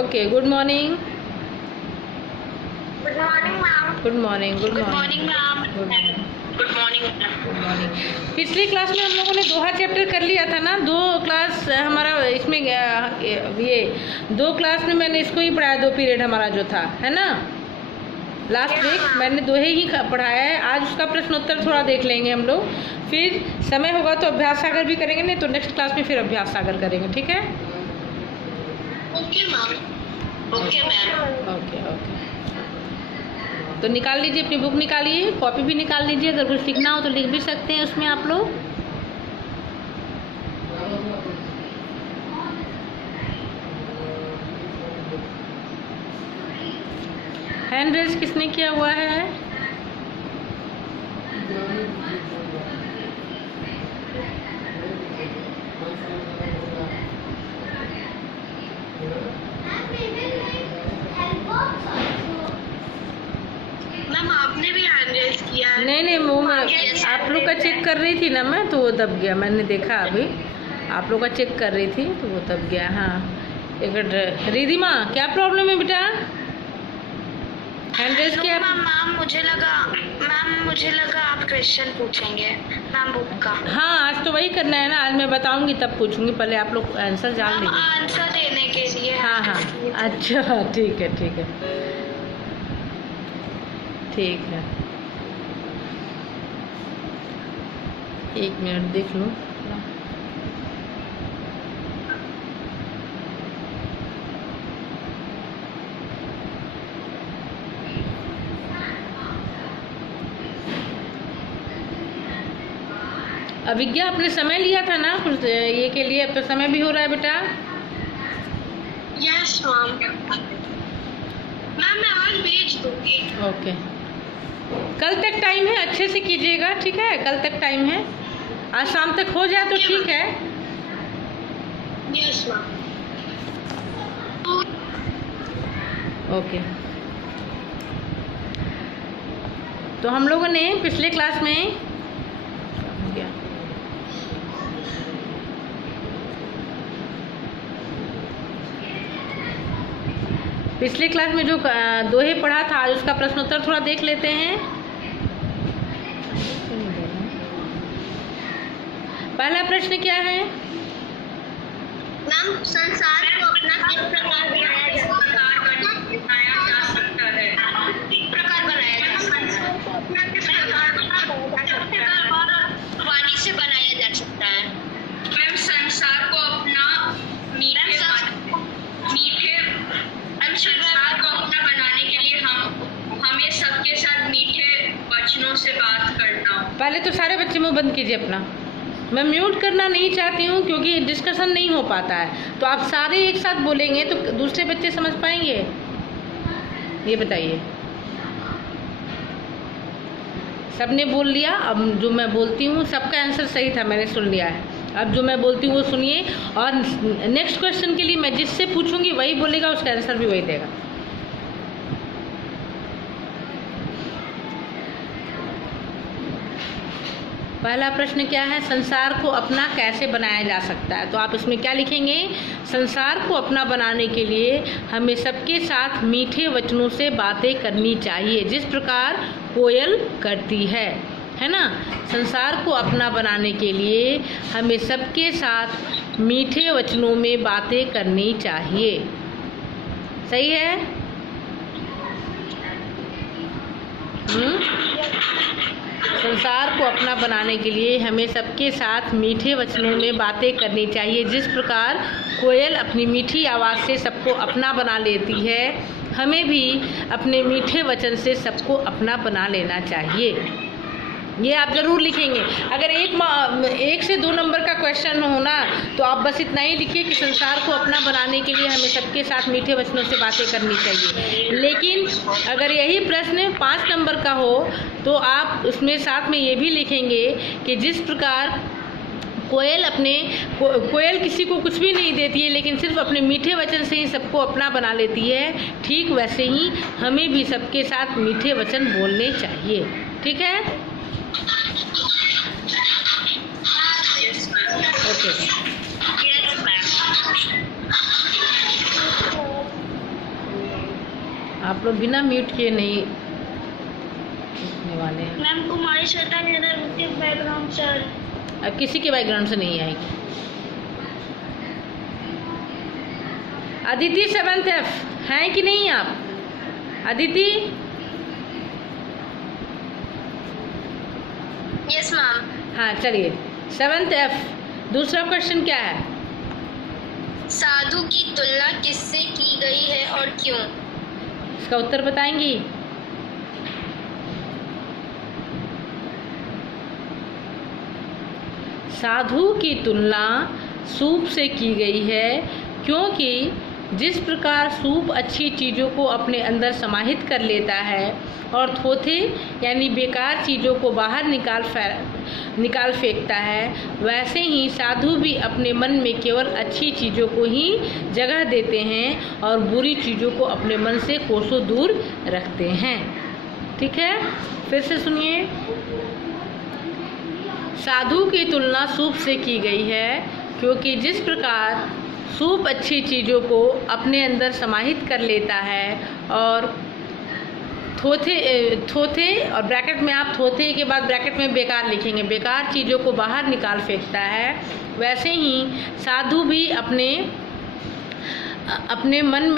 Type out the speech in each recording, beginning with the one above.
Okay, good morning. Good morning ma'am. Good morning. Good morning ma'am. Good morning. पिछली class में हम लोगों ने दोहा चैप्टर कर लिया था ना। दो क्लास हमारा इसमें ये 2 क्लास में मैंने इसको ही पढ़ाया, 2 पीरियड हमारा जो था, है ना। लास्ट वीक मैंने दोहे ही पढ़ाया है। आज उसका प्रश्नोत्तर थोड़ा देख लेंगे हम लोग, फिर समय होगा तो अभ्यास सागर भी करेंगे, नहीं तो नेक्स्ट क्लास में फिर अभ्यास सागर करेंगे, ठीक है। Okay ma'am. Okay ma'am. Okay okay, तो निकाल लीजिए अपनी बुक, निकालिए, कॉपी भी निकाल लीजिए। अगर कुछ लिखना हो तो लिख भी सकते हैं उसमें आप लोग। हैंड रेज किसने किया हुआ है? मैम आपने भी हैंड रेज किया है? नहीं, वो मैं आप लोग का चेक कर रही थी ना मैं, तो वो दब गया। मैंने देखा अभी आप लोग का चेक कर रही थी तो वो दब गया। हाँ, एक रिधिमा, क्या प्रॉब्लम है बेटा? हैंड रेज किया? मैम मुझे लगा आप क्वेश्चन पूछेंगे मैम बुक का। हाँ, आज तो वही करना है ना। आज मैं बताऊंगी तब पूछूंगी, पहले आप लोग आंसर जान लीजिए। आंसर देने के लिए। हाँ, अच्छा, ठीक है ठीक है। 1 मिनट देख लूँ। अभिज्ञा, आपने समय लिया था ना कुछ ये के लिए, अब तो समय भी हो रहा है बेटा। Yes ma'am. मैं आज भेज दूंगी। ओके, कल तक टाइम है, अच्छे से कीजिएगा, ठीक है। कल तक टाइम है, आज शाम तक हो जाए तो ठीक है। Yes ma'am. ओके, तो हम लोगों ने पिछले क्लास में जो दोहे पढ़ा था, आज उसका प्रश्नोत्तर थोड़ा देख लेते हैं। पहला प्रश्न क्या है? मैम संसार को अपना किस प्रकार बनाया जा सकता है? वाणी से बनाया जा सकता है। मैम संसार को अपना संसार को अपना बनाने के लिए हमें सबके साथ मीठे वचनों से बात करना। पहले तो सारे बच्चे मुंह बंद कीजिए अपना। मैं म्यूट करना नहीं चाहती हूँ क्योंकि डिस्कशन नहीं हो पाता है, तो आप सारे एक साथ बोलेंगे तो दूसरे बच्चे समझ पाएंगे। ये बताइए, सबने बोल लिया? अब जो मैं बोलती हूँ सबका आंसर सही था, मैंने सुन लिया है। अब जो मैं बोलती हूँ वो सुनिए, और नेक्स्ट क्वेश्चन के लिए मैं जिससे पूछूंगी वही बोलेगा, उसका आंसर भी वही देगा। पहला प्रश्न क्या है? संसार को अपना कैसे बनाया जा सकता है? तो आप इसमें क्या लिखेंगे? संसार को अपना बनाने के लिए हमें सबके साथ मीठे वचनों से बातें करनी चाहिए, जिस प्रकार कोयल करती है ना। संसार को अपना बनाने के लिए हमें सबके साथ मीठे वचनों में बातें करनी चाहिए। सही है? संसार को अपना बनाने के लिए हमें सबके साथ मीठे वचनों में बातें करनी चाहिए, जिस प्रकार कोयल अपनी मीठी आवाज़ से सबको अपना बना लेती है, हमें भी अपने मीठे वचन से सबको अपना बना लेना चाहिए। ये आप ज़रूर लिखेंगे। अगर 1 से 2 नंबर का क्वेश्चन होना तो आप बस इतना ही लिखिए कि संसार को अपना बनाने के लिए हमें सबके साथ मीठे वचनों से बातें करनी चाहिए। लेकिन अगर यही प्रश्न 5 नंबर का हो तो आप उसमें साथ में ये भी लिखेंगे कि जिस प्रकार कोयल किसी को कुछ भी नहीं देती है, लेकिन सिर्फ अपने मीठे वचन से ही सबको अपना बना लेती है, ठीक वैसे ही हमें भी सबके साथ मीठे वचन बोलने चाहिए। ठीक है? ओके। आप लोग बिना म्यूट किए नहीं लिखने वाले हैं। मैम कुमारी श्वेता मेरा बैकग्राउंड सर। अब किसी के बैकग्राउंड से नहीं आएगी। अदिति 7th F हैं कि नहीं आप? अदिति? Yes ma'am. हाँ चलिए 7th F दूसरा क्वेश्चन क्या है? साधु की तुलना किससे की गई है और क्यों? इसका उत्तर बताएंगी? साधु की तुलना सूप से की गई है क्योंकि जिस प्रकार सूप अच्छी चीज़ों को अपने अंदर समाहित कर लेता है और थोथे यानी बेकार चीज़ों को बाहर निकाल फेंकता है, वैसे ही साधु भी अपने मन में केवल अच्छी चीज़ों को ही जगह देते हैं और बुरी चीज़ों को अपने मन से कोसों दूर रखते हैं। ठीक है, फिर से सुनिए। साधु की तुलना सूप से की गई है क्योंकि जिस प्रकार सूप अच्छी चीज़ों को अपने अंदर समाहित कर लेता है और थोथे और ब्रैकेट में आप थोथे के बाद ब्रैकेट में बेकार लिखेंगे, बेकार चीज़ों को बाहर निकाल फेंकता है, वैसे ही साधु भी अपने मन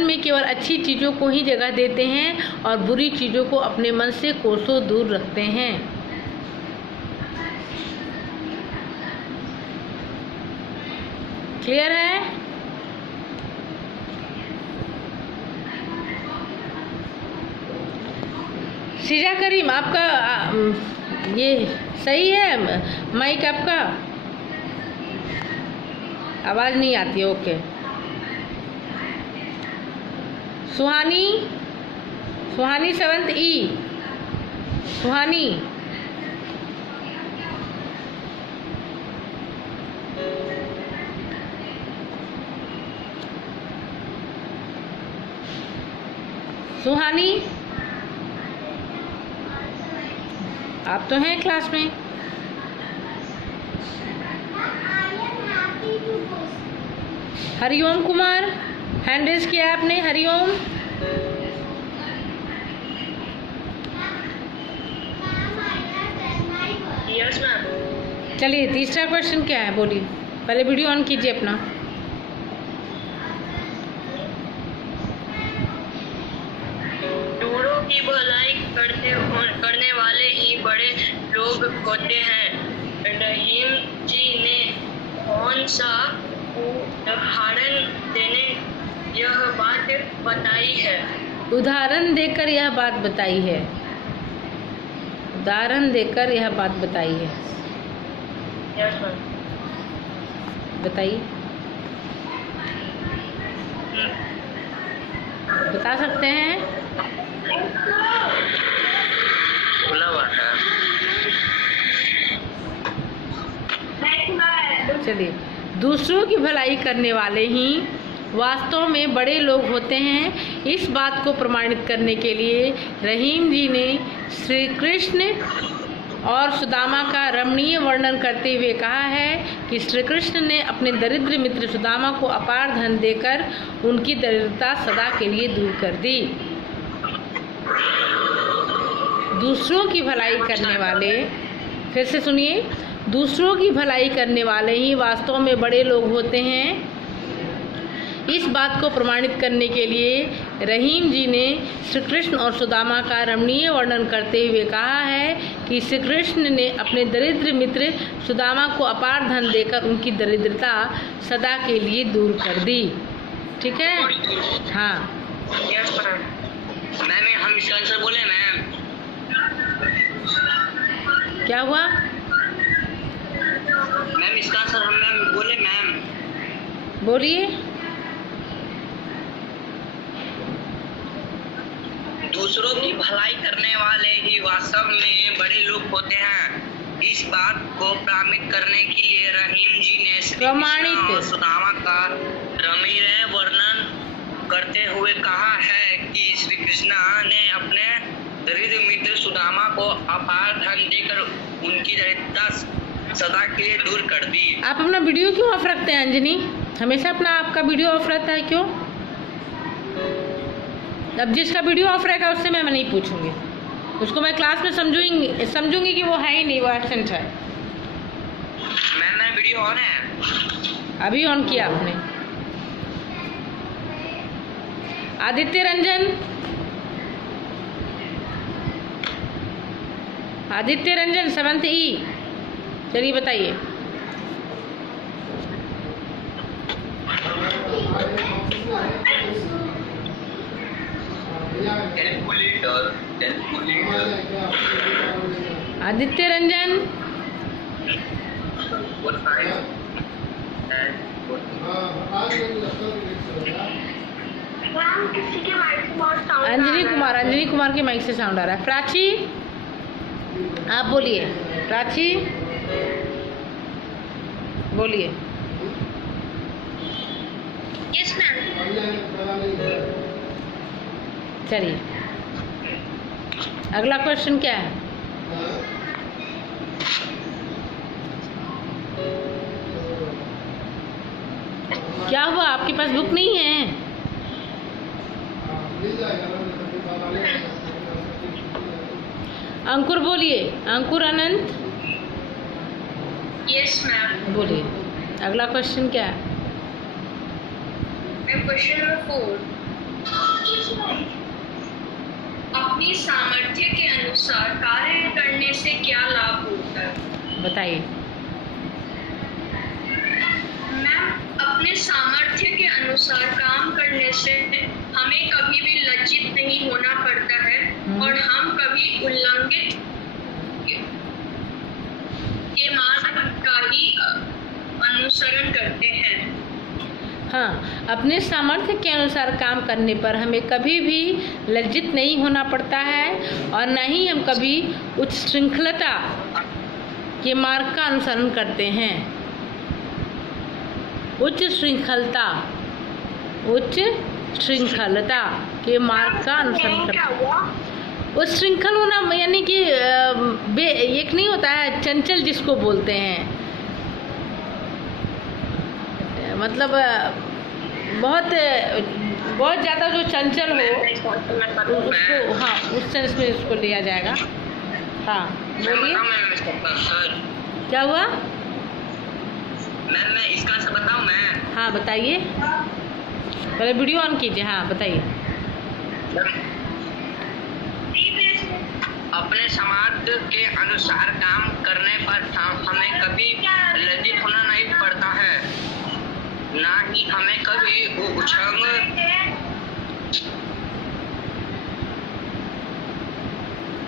में केवल अच्छी चीज़ों को ही जगह देते हैं और बुरी चीज़ों को अपने मन से कोसों दूर रखते हैं। क्लियर है? शीजा करीम आपका ये सही है माइक आपका? आवाज़ नहीं आती है, ओके। सुहानी 7th E सुहानी सुहानी आप तो हैं क्लास में। हरिओम कुमार हैंड रेज किया आपने, हरिओम। Yes ma'am. चलिए तीसरा क्वेश्चन क्या है, बोलिए। पहले वीडियो ऑन कीजिए अपना। दूरों की भलाई करने वाले ही बड़े लोग होते हैं। रहीम जी ने कौन सा उदाहरण देने यह बात बताई है? उदाहरण देकर यह बात बताई है। उदाहरण देकर यह बात बताई है। Yes ma'am. बताइए, बता सकते हैं? खुला हुआ है। चलिए, दूसरों की भलाई करने वाले ही वास्तव में बड़े लोग होते हैं। इस बात को प्रमाणित करने के लिए रहीम जी ने श्री कृष्ण और सुदामा का रमणीय वर्णन करते हुए कहा है कि श्री कृष्ण ने अपने दरिद्र मित्र सुदामा को अपार धन देकर उनकी दरिद्रता सदा के लिए दूर कर दी। दूसरों की भलाई करने वाले, फिर से सुनिए, दूसरों की भलाई करने वाले ही वास्तव में बड़े लोग होते हैं। इस बात को प्रमाणित करने के लिए रहीम जी ने श्री कृष्ण और सुदामा का रमणीय वर्णन करते हुए कहा है कि श्री कृष्ण ने अपने दरिद्र मित्र सुदामा को अपार धन देकर उनकी दरिद्रता सदा के लिए दूर कर दी। ठीक है? हाँ। यस मैम, हम इसका आंसर बोले मैम। क्या हुआ मैम? इसका आंसर हम मैम बोले मैम। बोलिए। दूसरों की भलाई करने वाले ही वास्तव में बड़े लोग होते हैं। इस बात को प्रमाणित करने के लिए रहीम जी ने श्री कृष्ण और सुदामा का रमणीय वर्णन करते हुए कहा है कि श्री कृष्ण ने अपने दरिद्र मित्र सुदामा को अपार धन देकर उनकी दरिद्रता सदा के लिए दूर कर दी। आप अपना वीडियो क्यों ऑफ रखते हैं अंजनी? हमेशा आपका वीडियो ऑफ रहता है क्यों? अब जिसका वीडियो ऑफ रहेगा उससे मैं नहीं पूछूंगी, उसको मैं क्लास में समझूंगी कि वो है ही नहीं, वो एब्सेंट है। मैम वीडियो ऑन है, अभी ऑन किया आपने। आदित्य रंजन, आदित्य रंजन 7th E, चलिए बताइए। आदित्य रंजन, अंजनी कुमार के माइक से साउंड आ रहा है। प्राची आप बोलिए, प्राची बोलिए। Yes ma'am. चलिए अगला क्वेश्चन क्या है? क्या हुआ, आपके पास बुक नहीं है? अंकुर बोलिए, अंकुर अनंत यस मैम। बोलिए। अगला क्वेश्चन क्या है? क्वेश्चन नंबर 4, अपनी सामर्थ्य के अनुसार कार्य करने से क्या लाभ होता है? बताइए। मैम, अपने सामर्थ्य के अनुसार काम करने से हमें कभी भी लज्जित नहीं होना पड़ता है और हम कभी उल्लंघित के मार्ग का ही अनुसरण करते हैं। हाँ, अपने सामर्थ्य के अनुसार काम करने पर हमें कभी भी लज्जित नहीं होना पड़ता है और न ही हम कभी उच्च श्रृंखलता के मार्ग का अनुसरण करते हैं। उच्च श्रृंखलता के मार्ग का अनुसरण करते हैं। उच्च श्रृंखल होना यानी कि एक नहीं होता है चंचल जिसको बोलते हैं, मतलब बहुत ज़्यादा जो चंचल हो उसको, हाँ उस सेंस में इसको लिया जाएगा। हाँ बोलिए, क्या हुआ? मैं इसका आंसर बताऊं मैं? हाँ बताइए, पहले वीडियो ऑन कीजिए। हाँ बताइए। अपने सामर्थ्य के अनुसार काम करने पर हमें कभी लज्जित होना नहीं पड़ता है, ना ही हमें कभी उछंग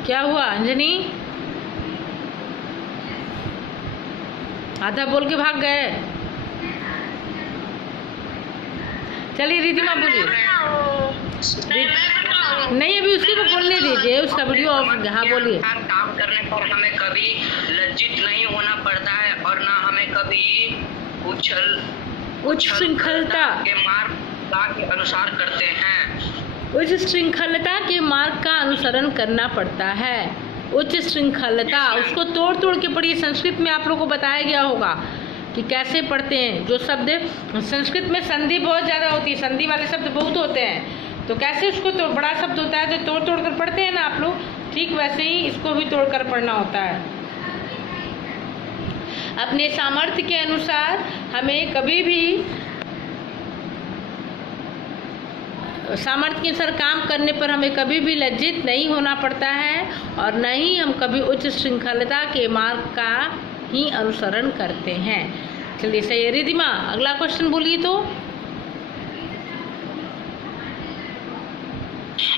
क्या हुआ अंजनी? आधा बोल के भाग गए। चलिए रिधिमा बोलिए। नहीं अभी उसी को बोलने दीजिए, उसका वीडियो ऑफ। हाँ बोलिए। काम करने पर हमें कभी लज्जित नहीं होना पड़ता है और ना हमें कभी उच्च श्रृंखलता के मार्ग के अनुसार करते हैं। उच्च श्रृंखलता के मार्ग का अनुसरण करना पड़ता है। उच्च श्रृंखलता, उसको तोड़ तोड़ के पढ़िए। संस्कृत में आप लोगों को बताया गया होगा कि कैसे पढ़ते हैं। जो शब्द संस्कृत में संधि बहुत ज़्यादा होती है, संधि वाले शब्द बहुत होते हैं, तो कैसे उसको तो बड़ा शब्द होता है तो तोड़ तोड़ कर पढ़ते हैं ना आप लोग, ठीक वैसे ही इसको भी तोड़ कर पढ़ना होता है। अपने सामर्थ्य के अनुसार हमें कभी भी सामर्थ्य के अनुसार काम करने पर हमें कभी भी लज्जित नहीं होना पड़ता है और न ही हम कभी उच्च श्रृंखलता के मार्ग का ही अनुसरण करते हैं। चलिए सही है। रिधिमा अगला क्वेश्चन बोलिए तो।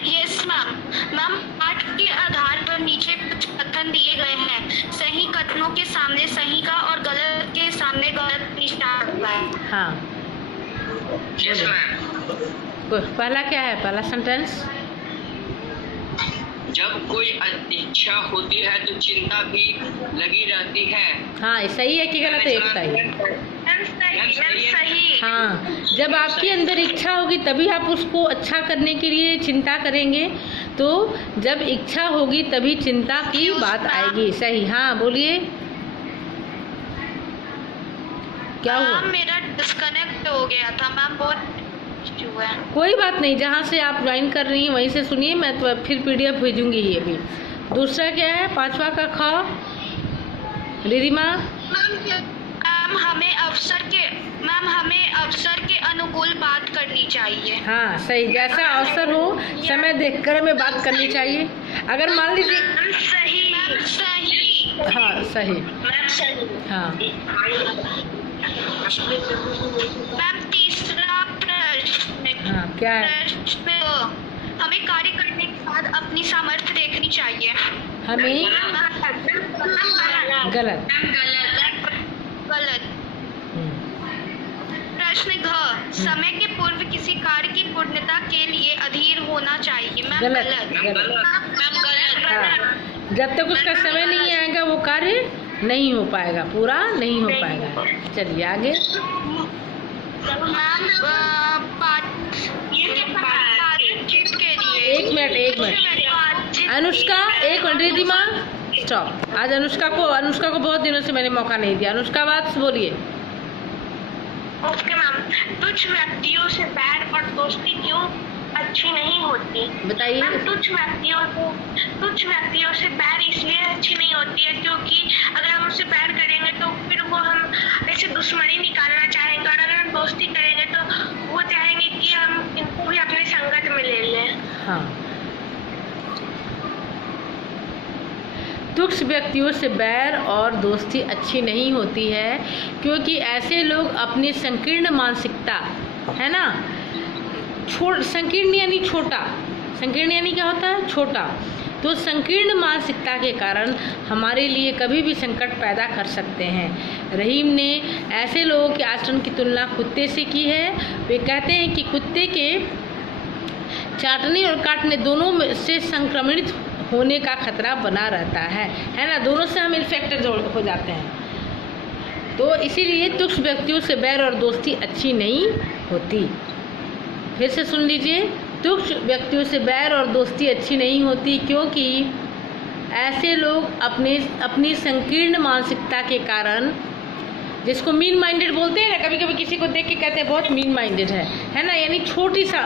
Yes ma'am. मैम, पाठ के आधार पर नीचे कुछ कथन दिए गए हैं। सही कथनों के सामने सही का और गलत के सामने गलत निशान होता है। हाँ यस मैम। पहला क्या है, पहला सेंटेंस? जब कोई इच्छा होती है तो चिंता भी लगी रहती है। हाँ सही है कि गलत है? एक सही। हाँ, जब आपके अंदर इच्छा होगी तभी आप उसको अच्छा करने के लिए चिंता करेंगे, तो जब इच्छा होगी तभी चिंता की बात आएगी। सही। हाँ बोलिए, क्या हुआ? मेरा डिस्कनेक्ट हो गया था मैम, बहुत इशू है। कोई बात नहीं, जहाँ से आप ज्वाइन कर रही हैं वहीं से सुनिए, मैं तो फिर PDF भेजूंगी ही अभी। दूसरा क्या है? 5वां का ख, रिधिमा। मैम हमें अवसर के अनुकूल बात करनी चाहिए। हाँ सही, जैसा अवसर हो समय देखकर हमें बात करनी चाहिए। अगर मान लीजिए सही। हाँ सही, हाँ। मैम तीसरा प्रश्न, हाँ क्या है? हमें कार्य करने के बाद अपनी सामर्थ्य देखनी चाहिए। हमें गलत। प्रश्न घ, समय के पूर्व किसी कार्य की पूर्णता के लिए अधीर होना चाहिए। मैम गलत। गलत। हाँ, जब तक उसका समय नहीं आएगा वो कार्य नहीं हो पाएगा, पूरा नहीं हो पाएगा। चलिए आगे। मैम बातचीत के लिए एक मिनट अनुष्का, एक मिनट रिधिमा स्टॉप। आज अनुष्का को बहुत दिनों से मैंने मौका नहीं दिया। अनुष्का बात बोलिए। ओके मैम, कुछ व्यक्तियों से बैर और दोस्ती क्यों अच्छी नहीं होती? बताइए। कुछ व्यक्तियों से बैर इसलिए अच्छी नहीं होती है क्योंकि अगर हम उससे बैर करेंगे तो फिर वो हम ऐसे दुश्मनी निकालना चाहेंगे, और अगर हम दोस्ती करेंगे तो वो चाहेंगे कि हम इनको भी अपने संगत में ले लें। हाँ, तुच्छ व्यक्तियों से बैर और दोस्ती अच्छी नहीं होती है क्योंकि ऐसे लोग अपनी संकीर्ण मानसिकता, है ना, संकीर्ण यानी छोटा, संकीर्ण यानी क्या होता है? छोटा। तो संकीर्ण मानसिकता के कारण हमारे लिए कभी भी संकट पैदा कर सकते हैं। रहीम ने ऐसे लोगों के आचरण की तुलना कुत्ते से की है। वे कहते हैं कि कुत्ते के चाटने और काटने दोनों से संक्रमित होने का खतरा बना रहता है ना, दोनों से हम इन्फेक्टेड हो जाते हैं। तो इसीलिए तुच्छ व्यक्तियों से बैर और दोस्ती अच्छी नहीं होती। फिर से सुन लीजिए, तुच्छ व्यक्तियों से बैर और दोस्ती अच्छी नहीं होती क्योंकि ऐसे लोग अपनी संकीर्ण मानसिकता के कारण, जिसको मीन माइंडेड बोलते हैं ना, कभी कभी किसी को देख के कहते हैं बहुत मीन माइंडेड है ना, यानी छोटी सा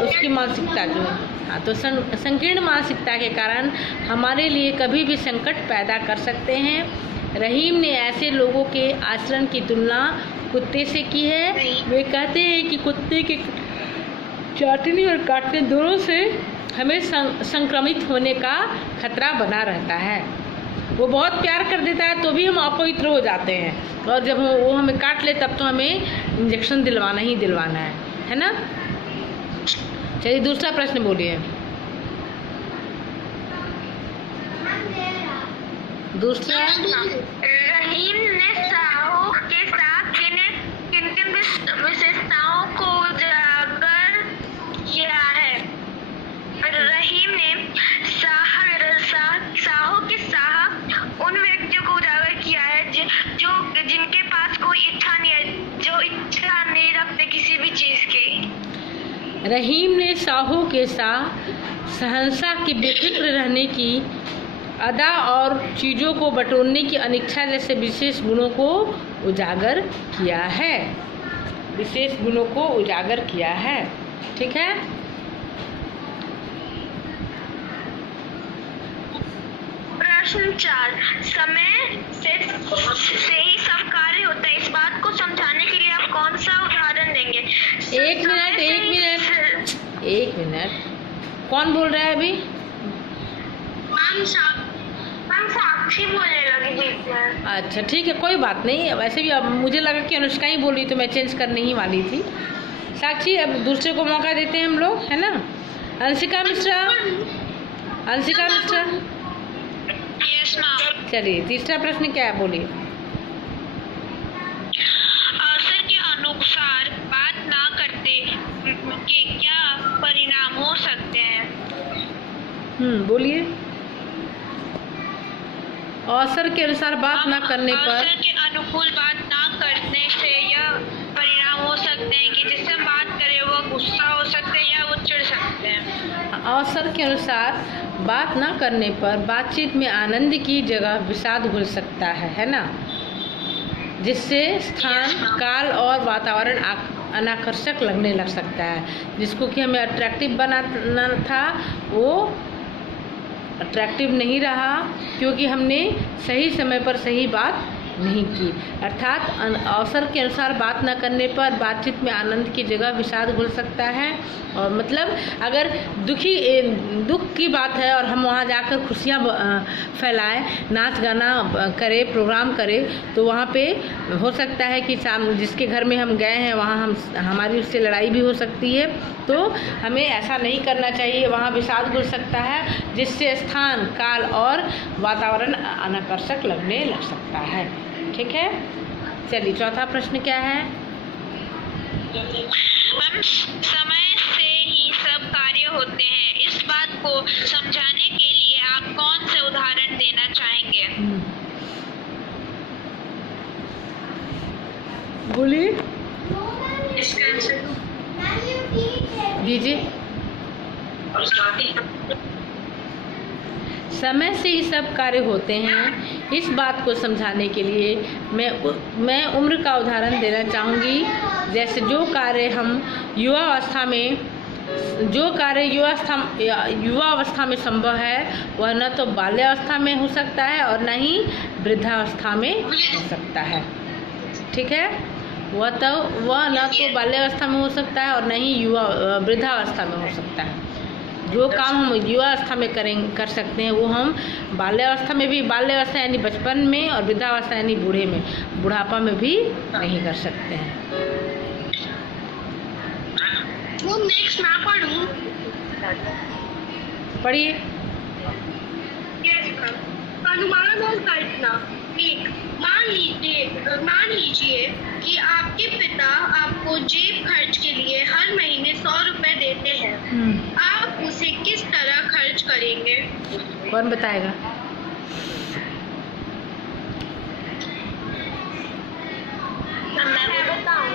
उसकी मानसिकता जो है। हाँ, तो संकीर्ण मानसिकता के कारण हमारे लिए कभी भी संकट पैदा कर सकते हैं। रहीम ने ऐसे लोगों के आचरण की तुलना कुत्ते से की है। वे कहते हैं कि कुत्ते के चाटने और काटने दोनों से हमें संक्रमित होने का खतरा बना रहता है। वो बहुत प्यार कर देता है तो भी हम अपवित्र हो जाते हैं, और जब वो हमें काट ले तब तो हमें इंजेक्शन दिलवाना ही दिलवाना है ना। चलिए दूसरा प्रश्न बोलिए। दूसरा, रहीम ने साहू के साथ किन विशेषताओं को उजागर किया है? रहीम ने साहू के साथ उन व्यक्तियों को उजागर किया है जिनके पास कोई इच्छा नहीं है, जो इच्छा नहीं रखते किसी भी चीज की। रहीम ने साहू के साथ सहनसा के बेफिक्र रहने की अदा और चीज़ों को बटोरने की अनिच्छा जैसे विशेष गुणों को उजागर किया है। विशेष गुणों को उजागर किया है, ठीक है। प्रश्न 4, समय से ही सब कार्य होता है। इस बात को समझाने के लिए आप कौन सा उदाहरण देंगे? एक मिनट, कौन बोल रहा है अभी? हम साक्षी बोलने लगी बीच में। अच्छा ठीक है, कोई बात नहीं। वैसे भी अब मुझे लगा कि अनुष्का ही बोली तो मैं चेंज करने ही वाली थी। साक्षी, अब दूसरे को मौका देते हैं हम लोग, है ना। अंशिका मिश्रा। Yes ma'am. चलिए तीसरा प्रश्न क्या है, बोलिए। अवसर के अनुसार बात ना करते के क्या परिणाम हो सकते हैं? बोलिए। अवसर के अनुसार बात ना करने पर, अवसर के अनुकूल बात ना करने से यह परिणाम हो सकते हैं कि जिससे हम बात करें वो गुस्सा हो सकते हैं या वो चिढ़ सकते हैं। अवसर के अनुसार बात ना करने पर बातचीत में आनंद की जगह विषाद घुल सकता है ना, जिससे स्थान, काल और वातावरण अनाकर्षक लगने लग सकता है। जिसको कि हमें अट्रैक्टिव बनाना था वो अट्रैक्टिव नहीं रहा, क्योंकि हमने सही समय पर सही बात नहीं की। अर्थात अवसर के अनुसार बात न करने पर बातचीत में आनंद की जगह विषाद घुल सकता है। और मतलब अगर दुख की बात है और हम वहाँ जाकर खुशियाँ फैलाएं, नाच गाना करें, प्रोग्राम करें, तो वहाँ पे हो सकता है कि जिसके घर में हम गए हैं वहाँ हमारी उससे लड़ाई भी हो सकती है। तो हमें ऐसा नहीं करना चाहिए, वहाँ विषाद घुल सकता है, जिससे स्थान, काल और वातावरण अनाकर्षक लगने लग सकता है। ठीक है, चलिए चौथा प्रश्न क्या है? मैम, समय से ही सब कार्य होते हैं, इस बात को समझाने के लिए आप कौन से उदाहरण देना चाहेंगे? बोलिए, इसका आंसर दीजिए। समय से ही सब कार्य होते हैं, इस बात को समझाने के लिए मैं उम्र का उदाहरण देना चाहूँगी। जैसे जो कार्य युवा अवस्था में संभव है वह न तो बाल्यावस्था में हो सकता है और न ही वृद्धावस्था में हो सकता है। ठीक है, वह न तो बाल्यावस्था में हो सकता है और न ही वृद्धावस्था में हो सकता है। जो काम हम युवा अवस्था में कर सकते हैं वो हम बाल्यावस्था यानी बचपन में, और वृद्धावस्था यानी बुढ़ापा में भी नहीं कर सकते हैं। वो नेक्स्ट मैं पढ़ूं? पढ़िए। अनुमान और कल्पना। एक, मान लीजिए कि आपके पिता आपको जेब खर्च के लिए हर महीने 100 रुपए देते हैं। आप उसे किस तरह खर्च करेंगे? कौन बताएगा? मैं बताऊं?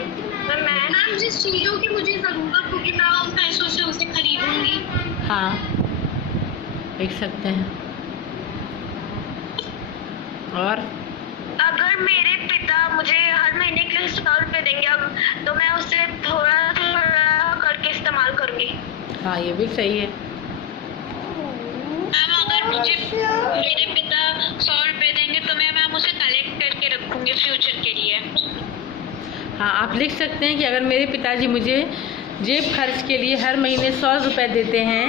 मैम, जिस चीजों की मुझे जरूरत होगी मैं उन पैसों से उसे खरीदूंगी। हाँ, देख सकते हैं। और अगर मेरे पिता मुझे हर महीने के लिए 100 रुपए देंगे तो मैं उसे थोड़ा थोड़ा करके इस्तेमाल करूंगी। हाँ, ये भी सही है। मैम, अगर मुझे मेरे पिता 100 रुपए देंगे तो मैं मैम उसे कलेक्ट करके रखूंगी फ्यूचर के लिए। हाँ, आप लिख सकते हैं कि अगर मेरे पिताजी मुझे जेब खर्च के लिए हर महीने 100 रुपये देते हैं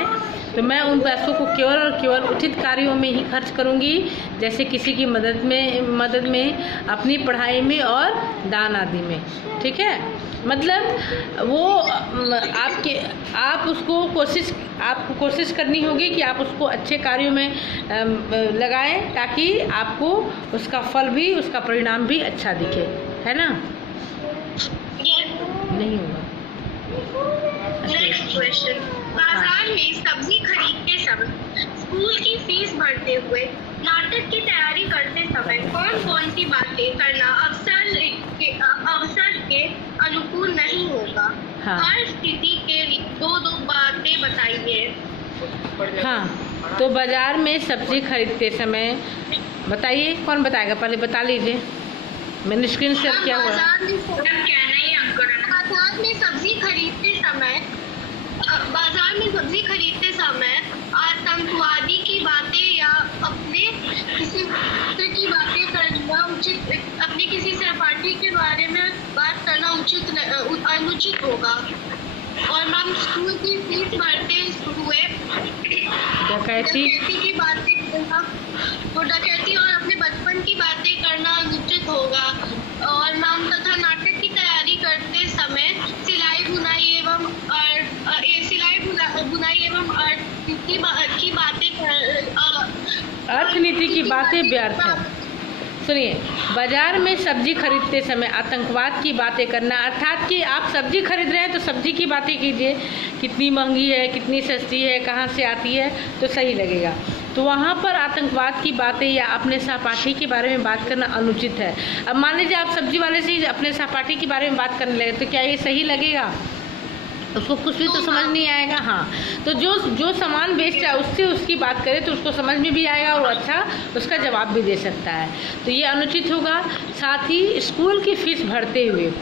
तो मैं उन पैसों को केवल और केवल उचित कार्यों में ही खर्च करूंगी, जैसे किसी की मदद में, अपनी पढ़ाई में और दान आदि में। ठीक है, मतलब वो आपको कोशिश करनी होगी कि आप उसको अच्छे कार्यों में लगाएं, ताकि आपको उसका फल भी, उसका परिणाम भी अच्छा दिखे, है ना? नहीं होगा। Next question. बाजार में सब्जी खरीदते समय, स्कूल की फीस भरते हुए, नाटक की तैयारी करते समय कौन सी बातें करना अवसर के अनुकूल नहीं होगा? हाँ। हर स्थिति के लिए दो बातें बताइए। हाँ, तो बाजार में सब्जी खरीदते समय बताइए, कौन बताएगा? पहले बता लीजिए, मैंने स्क्रीन शेयर किया हुआ है। बाजार में सब्जी खरीदते समय आतंकवादी की बातें या अपने किसी की बातें करना उचित, अपने किसी सहपाठी के बारे में बात करना अनुचित होगा। और मैम, स्कूल की फीस भरते हुए डकैती की बातें करना, तो डकैती और अपने बचपन की बातें करना अनुचित होगा। और मैम, तथा नाटक की तैयारी करते समय सिलाई बुनाई एवं अर्थनीति की बातें व्यर्थ है। सुनिए, बाजार में सब्जी खरीदते समय आतंकवाद की बातें करना, अर्थात कि आप सब्जी खरीद रहे हैं तो सब्जी की बातें कीजिए, कितनी महंगी है, कितनी सस्ती है, कहाँ से आती है, तो सही लगेगा। तो वहाँ पर आतंकवाद की बातें या अपने सहपाठी के बारे में बात करना अनुचित है। अब मान लीजिए आप सब्जी वाले से ही अपने सहपाठी के बारे में बात करने लगे, तो क्या ये सही लगेगा? उसको कुछ भी तो समझ नहीं आएगा। हाँ, तो जो सामान बेच रहा है उससे उसकी बात करें तो उसको समझ में भी आएगा और अच्छा उसका जवाब भी दे सकता है। तो ये अनुचित होगा। साथ ही स्कूल की फीस भरते हुए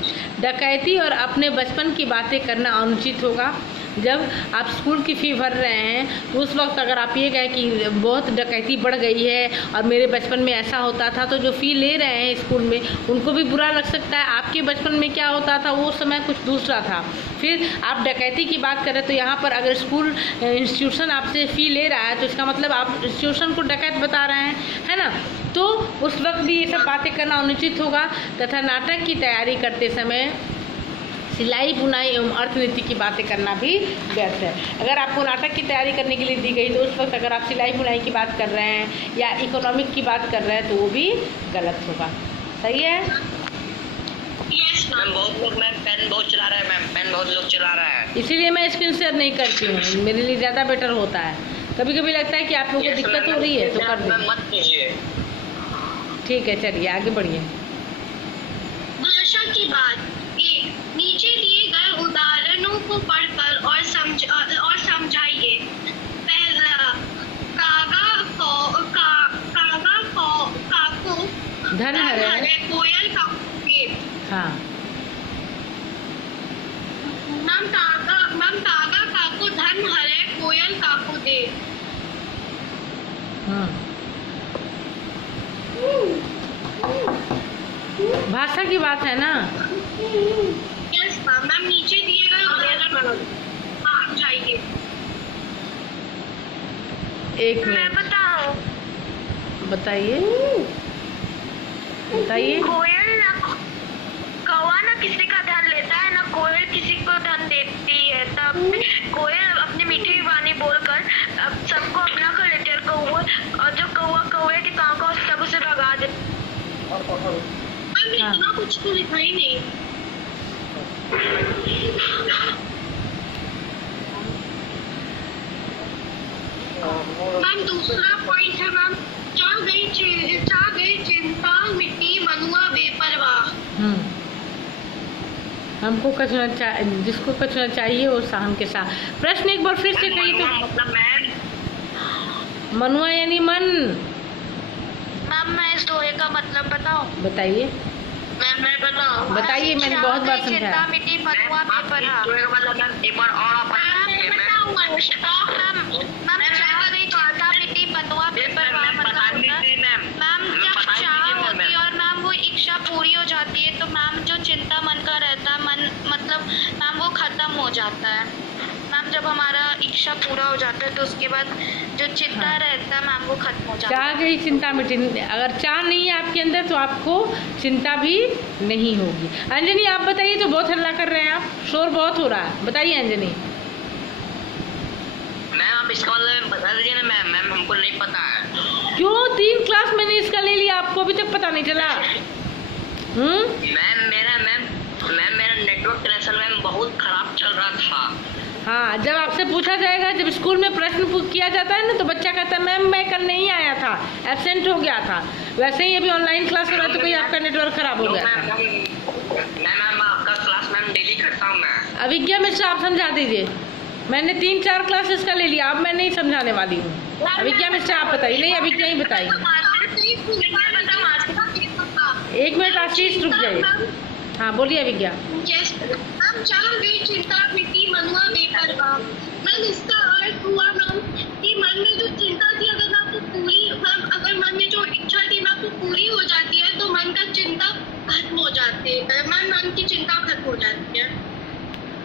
डकैती और अपने बचपन की बातें करना अनुचित होगा। जब आप स्कूल की फ़ी भर रहे हैं तो उस वक्त अगर आप ये कहें कि बहुत डकैती बढ़ गई है और मेरे बचपन में ऐसा होता था, तो जो फ़ी ले रहे हैं स्कूल में उनको भी बुरा लग सकता है। आपके बचपन में क्या होता था वो समय कुछ दूसरा था। फिर आप डकैती की बात करें तो यहाँ पर अगर स्कूल इंस्टीट्यूशन आपसे फ़ी ले रहा है तो इसका मतलब आप इंस्टीट्यूशन को डकैत बता रहे हैं, है ना। तो उस वक्त भी ये सब बातें करना अनुचित होगा। तथा नाटक की तैयारी करते समय सिलाई बुनाई एवं अर्थनीति की बातें करना भी व्यर्थ है। अगर आपको नाटक की तैयारी करने के लिए दी गई तो उस वक्त अगर आप सिलाई बुनाई की बात कर रहे हैं या इकोनॉमिक की बात कर रहे हैं तो वो भी गलत होगा। सही है? मैम बहुत लोग पेन बहुत चला रहा है, मैम पेन बहुत लोग चला रहा है, इसीलिए मैं स्क्रीन शेयर नहीं करती हूँ, मेरे लिए ज़्यादा बेटर होता है। कभी कभी लगता है कि आप लोगों को दिक्कत हो रही है तो कर दो, मत कीजिए। ठीक है, चलिए आगे बढ़िए। भाषा की बात। नीचे दिए गए उदाहरणों को पढ़कर और समझाइए। पहला, काको धन हरे कोयल काको दे। हाँ, मम तागा काको धन हरे कोयल काको दे। भाषा की बात है ना। यस मैम, नीचे दिए गए उदाहरण समझाइए। एक मैं मिनट, बताऊं? बताइए बताइए। कोयल ना, कौवा ना किसी का धन लेता है ना कोयल किसी को धन देती है। तब कोयल अपनी मीठी वाणी बोलकर अब सबको अपना कर लेती है और जो कौवा कौवे के कान को सब उसे भगा दे। मैम इतना कुछ तो लिखा ही नहीं। मैम दूसरा पॉइंट है मैम, चाह गई चिंता मिट्टी मनुआ बेपरवाह। हमको कचना चाहिए, जिसको कचना चाहिए वो शाम के साथ। प्रश्न एक बार फिर से कहिए तो। मतलब मैम मनुआ यानी मन। मैम मैं इस दोहे का मतलब बताऊं? बताइए मैं बताऊं? बताइए, मैंने बहुत बार समझाया। चिंता मिट्टी मनुआ बेपरवाह। मतलब एक बार और आप मैम जब चाह होती है और मैम वो इच्छा पूरी हो जाती है तो मैम जो चिंता मन का रहता है मन मतलब मैम वो खत्म हो जाता है। मैम जब हमारा इच्छा पूरा हो जाता है तो उसके बाद जो चिंता रहता है मैम वो खत्म हो जाता है। चाह गई चिंता मिटी। अगर चाह नहीं है आपके अंदर तो आपको चिंता भी नहीं होगी। अंजनी आप बताइए, तो बहुत हल्ला कर रहे हैं आप, शोर बहुत हो रहा है, बताइए अंजनी। मैम आप इसका मतलब बता दीजिए ना मैम। मैम हमको नहीं पता है। क्यों? 3 क्लास मैंने इसका ले लिया, आपको अभी तक पता नहीं चला? मैम मेरा नेटवर्क कनेक्शन मैम बहुत खराब चल रहा था। हाँ, जब आपसे पूछा जाएगा, जब स्कूल में प्रश्न किया जाता है ना तो बच्चा कहता है मैम मैं कल नहीं आया था, एब्सेंट हो गया था। वैसे ही अभी ऑनलाइन क्लास हो रहा है तो कहीं आपका नेटवर्क खराब हो गया था। मैम आपका क्लास मैम डेली करता हूँ मैं। अभिज्ञा मिश्रा आप समझा दीजिए। मैंने 3-4 क्लासेस का ले लिया, अब मैं नहीं समझाने वाली हूँ। अभिज्ञा मिश्रा आप बताइए। नहीं, अभिज्ञा ही बताइए। 1 मिनट आशीष रुक जाइए। हाँ बोलिए अभिज्ञा। हम चाह गई चिंता मिट्टी मनुआ बेपरवाह। मैम इसका अर्थ हुआ मैम कि मन में जो चिंता थी अगर ना तो पूरी अगर मन में जो इच्छा थी ना तो पूरी हो जाती है तो मन का चिंता खत्म हो जाती है। मैम मन की चिंता खत्म हो जाती है।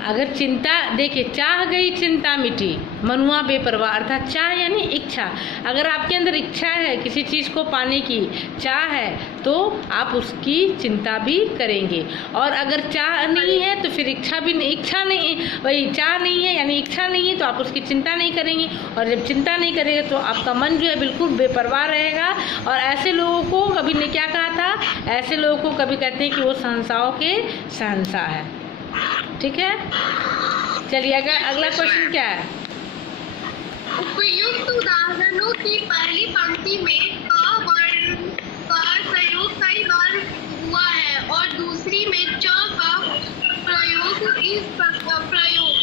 अगर चिंता, देखिए, चाह गई चिंता मिटी मनुआ बेपरवाह, अर्थात चाह यानी इच्छा। अगर आपके अंदर इच्छा है, किसी चीज़ को पाने की चाह है तो आप उसकी चिंता भी करेंगे। और अगर चाह नहीं है तो फिर इच्छा नहीं, वही चाह नहीं है यानी इच्छा नहीं है तो आप उसकी चिंता नहीं करेंगे। और जब चिंता नहीं करेंगे तो आपका मन जो है बिल्कुल बेपरवाह रहेगा। और ऐसे लोगों को कभी ने क्या कहा था, ऐसे लोगों को कभी कहते हैं कि वो शहंशाहों के शहंशाह है। ठीक है, चलिए अगला क्वेश्चन क्या है? उपयुक्त उदाहरणों की पहली पंक्ति में का वर्ण का प्रयोग कई बार हुआ है और दूसरी में च का प्रयोग इस प्रयोग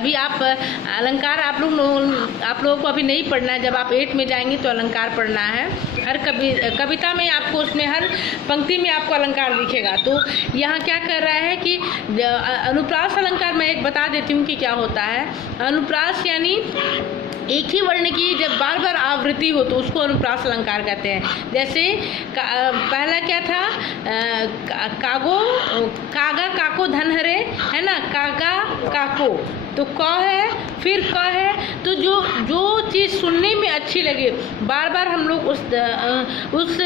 अभी आप अलंकार आप लोगों को अभी नहीं पढ़ना है। जब आप 8 में जाएंगे तो अलंकार पढ़ना है। हर कविता में आपको उसमें हर पंक्ति में आपको अलंकार दिखेगा। तो यहाँ क्या कर रहा है कि अनुप्रास अलंकार मैं एक बता देती हूँ कि क्या होता है। अनुप्रास यानी एक ही वर्ण की जब बार बार आवृत्ति हो तो उसको अनुप्रास अलंकार कहते हैं। जैसे पहला क्या था, कागा काको धन हरे, है ना, कागा काको, तो क है, फिर क है। तो जो चीज़ सुनने में अच्छी लगे, बार बार हम लोग उस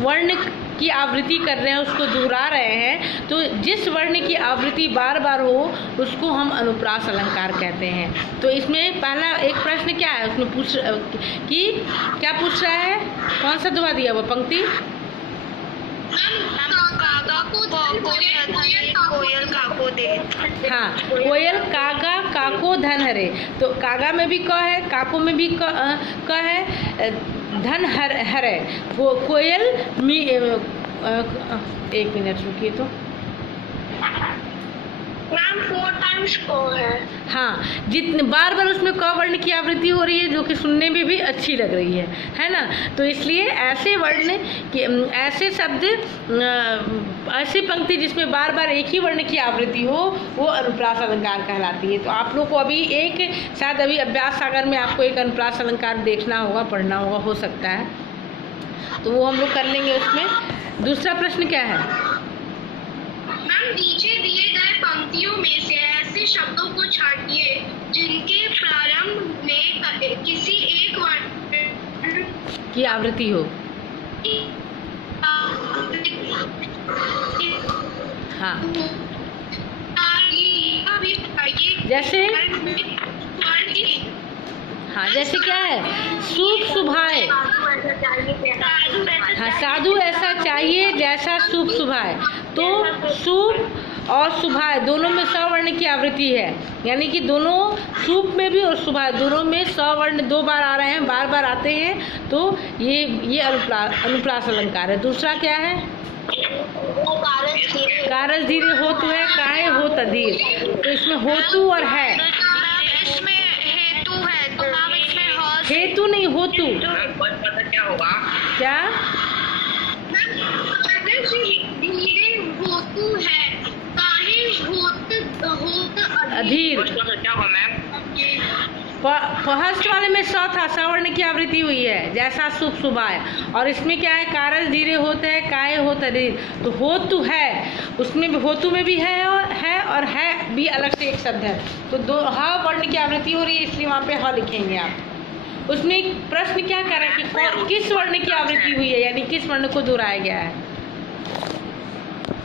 वर्ण की आवृत्ति कर रहे हैं, उसको दोहरा रहे हैं, तो जिस वर्ण की आवृत्ति बार बार हो उसको हम अनुप्रास अलंकार कहते हैं। तो इसमें पहला एक प्रश्न क्या है, उसमें पूछ कि क्या पूछ रहा है, कौन सा दोहा दिया हुआ पंक्ति? कोयल काको दे। हाँ, कोयल कागा काको धन हरे। तो कागा में भी क है, काको में भी क है, धन हरे। कोयल एक मिनट रुकिए तो मैम 4 टाइम्स को है। हाँ, जितने बार बार उसमें क वर्ण की आवृत्ति हो रही है जो कि सुनने में भी अच्छी लग रही है ना। तो इसलिए ऐसे वर्ण ऐसे शब्द ऐसी पंक्ति जिसमें बार बार एक ही वर्ण की आवृत्ति हो वो अनुप्रास अलंकार कहलाती है। तो आप लोग को अभी शायद अभी अभ्यास सागर में आपको एक अनुप्रास अलंकार देखना होगा, पढ़ना होगा, हो सकता है, तो वो हम लोग कर लेंगे उसमें। दूसरा प्रश्न क्या है मैम? नीचे दिए गए पंक्तियों में से ऐसे शब्दों को छांटिए जिनके प्रारंभ में किसी एक वर्ण की आवृत्ति हो। हाँ, जैसे हाँ, जैसे क्या है, शुभ शुभाए। हाँ, साधु ऐसा चाहिए जैसा शुभ शुभाए। तो शुभ और शुभाए दोनों में सवर्ण की आवृत्ति है, यानी कि दोनों शुभ में भी और शुभाए दोनों में सवर्ण 2 बार आ रहे हैं, बार बार आते हैं। तो ये अनुप्रास अलंकार है। दूसरा क्या है, कारज धीरे होतु है, काहे होत अधीर। तो इसमें होतु और है, इसमें हेतु है, तो मैम इसमें हेतु नहीं होतु। पता क्या होगा, क्या धीरे होतु है, काहे होत अधीर। क्या होगा मैम? फर्स्ट वाले में था, सवर्ण की आवृत्ति हुई है, जैसा शुभ शुभाए। और इसमें क्या है, कारज धीरे होते हैं, काहे होत अधीर। तो होतु है, उसमें भी होतु में भी है और है भी अलग से एक शब्द है। तो ह वर्ण की आवृत्ति हो रही है, इसलिए वहाँ पे ह लिखेंगे आप। उसमें प्रश्न क्या कर रहे हैं कि किस वर्ण की आवृत्ति हुई है, यानी किस वर्ण को दोहराया गया है।